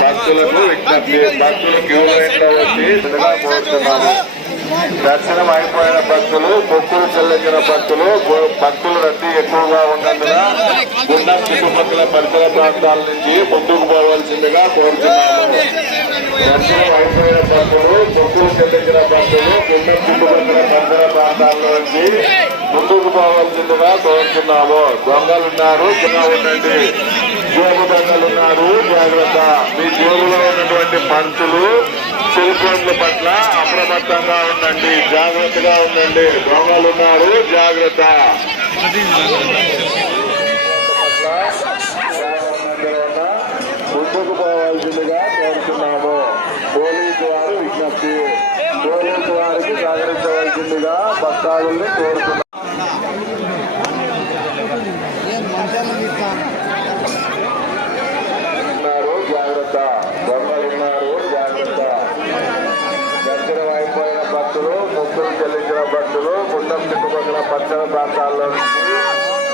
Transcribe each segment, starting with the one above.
భక్తులకు విజ్ఞప్తి భక్తులు క్యూ లైన్లో వచ్చి కోరుతున్నాము దర్శనం అయిపోయిన భక్తులు మొక్కులు చెల్లించిన భక్తులు గో- భక్తులు రద్దీ ఎక్కువగా ఉన్నందున గుండం చుట్టుపక్కల పరిసర ప్రాంతాల నుంచి ముందుకు పోవాల్సిందిగా కోరుతున్నాము. దర్శనం అయిపోయిన భక్తులు మొక్కులు చెల్లించిన భక్తులు గుండం చుట్టుపక్కల పరిసర ప్రాంతాల నుంచి ముందుకు పోవాల్సిందిగా కోరుతున్నాము. దొంగలున్నారు చిన్న ఉండండి. జేబు దొంగలున్నారు జాగ్రత్త. మీ జేబులో ఉన్నటువంటి పంచులు సెల్ ఫోన్ల పట్ల అప్రమత్తంగా ఉండండి. జాగ్రత్తగా ఉండండి. దొంగలు ఉన్నారు జాగ్రత్త. ముందుకు పోవాల్సిందిగా కోరుతున్నాము. పోలీసు వారు విజ్ఞప్తి. పోలీసు వారికి సహకరించవలసిందిగా భక్తాదుల్ని కోరుతున్నాము ఉన్నారు జాగ్రత్త దొంగలు ఉన్నారు జాగ్రత్త దర్శనం అయిపోయిన భక్తులు ముక్కులు చెల్లించిన భక్తులు గుండం చుట్టుపక్కల పచ్చల ప్రాంతాల్లో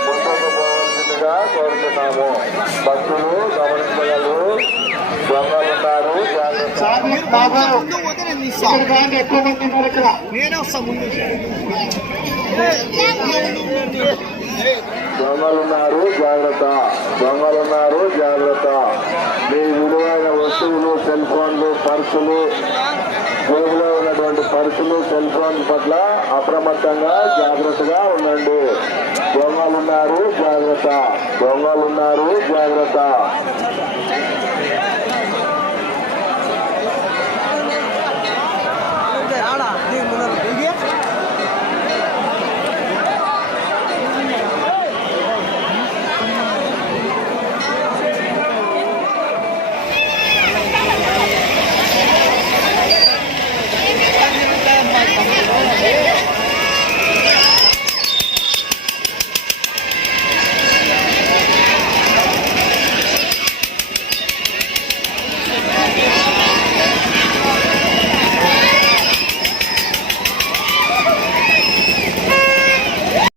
ముందుకు పోవాల్సిందిగా కోరుతున్నాము. భక్తులు గమనించగలరు ముందు. దొంగలున్నారు జాగ్రత్త. దొంగలున్నారు జాగ్రత్త. మీ విలువైన వస్తువులు సెల్ ఫోన్లు పర్సులు జేబులో పర్సులు సెల్ ఫోన్ పట్ల అప్రమత్తంగా జాగ్రత్తగా ఉండండి. దొంగలున్నారు జాగ్రత్త. దొంగలున్నారు జాగ్రత్త.